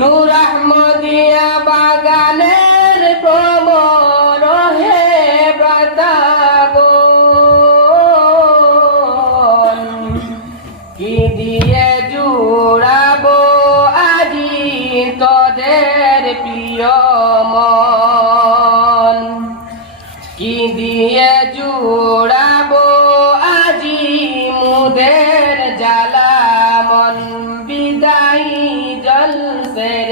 নূর আহমদিয়া বাগানের ভ্রমর হে ব্রাতাগণ, কি দিয়ে জুড়াবো আজি তোদের প্রিয় মন, কি দিয়ে জুড়াবো আজি মুদের জ্বালা মন, বিদায়ী জলসের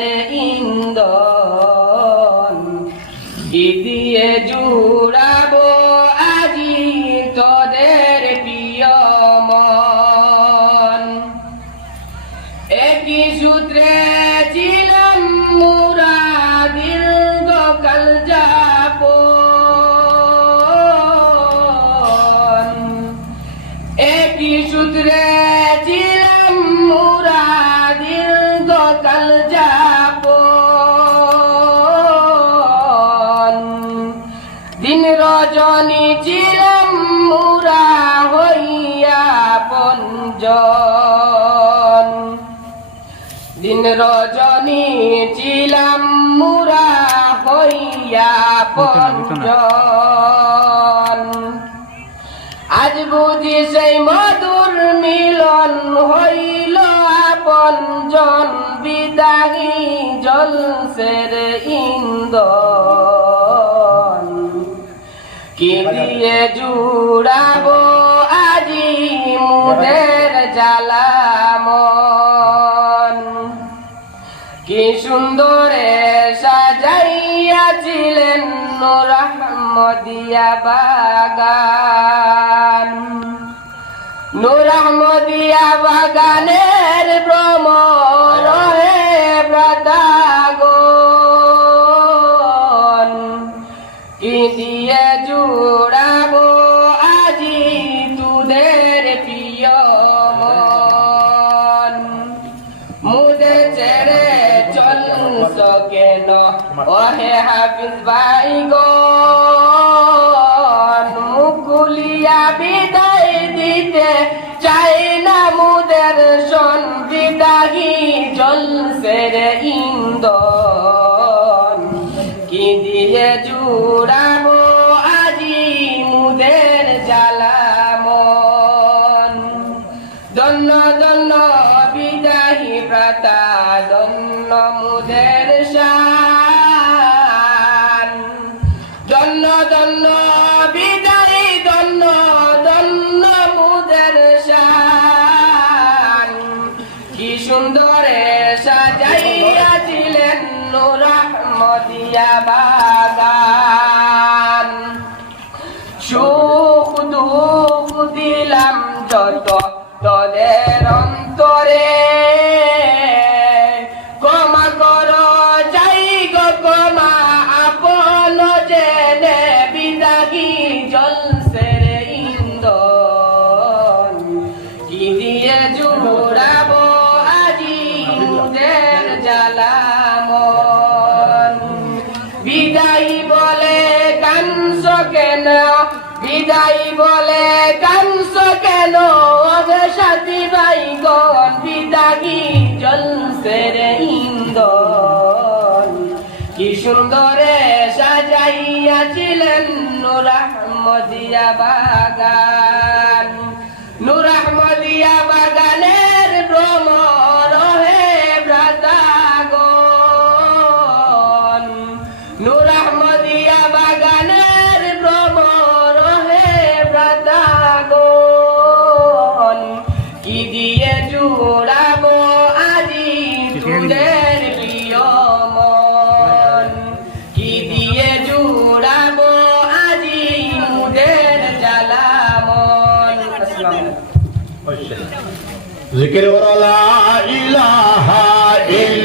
ইন্ধন, কি দিয়ে জুড়াবো আজি তোদের প্রিয় মন। একই সূত্রে ছিলাম মুরা দীর্ঘকাল যাপন, একই সূত্রে ছিলাম মুরা দীর্ঘকাল যাপন, দিন রজনী ছিলাম মুরা হইয়া পঞ্জন, দিন রজনী ছিলাম মুরা হইয়া পঞ্জন, আজ বুঝি সেই মধুর মিলন হইল আপনজন, বিদায়ী জলসের ইন্ধন, কি দিয়ে জুড়াবো আজি মুদের জ্বালা মন, কি সুন্দরে সাজাইয়াছিলেন নূর আহমদিয়া বাগান, নূর আহমদিয়া বাগানের ভ্রমর হে ব্রাতাগণ, কি দিয়ে জুড়াবো আজি তোদের প্রিয় মন, মুদে ছেড়ে চলছ কেন ওহে হাফিজ ভাই গণ, মুখ খুলিয়া বিদায় দিতে চাই না মুদের শোন, বিদায়ী জলসের ইন্ধন, কি দিয়ে জুড়াবো আজি মুদের জ্বালা মন। ধন্য ধন্য বিদায়ী ভ্রাতা, ধন্য মুদের শান, ধন্য ধন্য বিদায়ী, ধন্য ধন্য মুদের শান, কি সুন্দরে সাজাইয়াছিলেন নূর আহমদিয়া বাগান। সুখ দুঃখ দিলাম যত তোদের অন্তরে, ক্ষমা করো চাই গো ক্ষমা আপন জেনে, বিদায়ী জলসের ইন্ধন, কি দিয়ে জুড়াবো আজি মুদের জ্বালা মন। বিদায়ী বলে কাঁদছ কেন, বিদায়ী বলে কাঁদছ কেন ওহে সাথী ভাইগণ, বিদায়ী জলসের ইন্ধন, কি সুন্দরে সাজাইয়াছিলেন নূর আহমদিয়া বাগান, নূর আহমদিয়া বাগানের ভ্রমর হে ব্রাতাগণ, নূর আহমদিয়া বাগানের ভ্রমর হে ব্রাতাগণ, কি দিয়ে জুড়াবো আজি তোদের প্রিয় মন, কি দিয়ে জুড়াবো আজি মুদের জ্বালা মন। জিকির লা ইলাহা ইল্লাল্লাহ।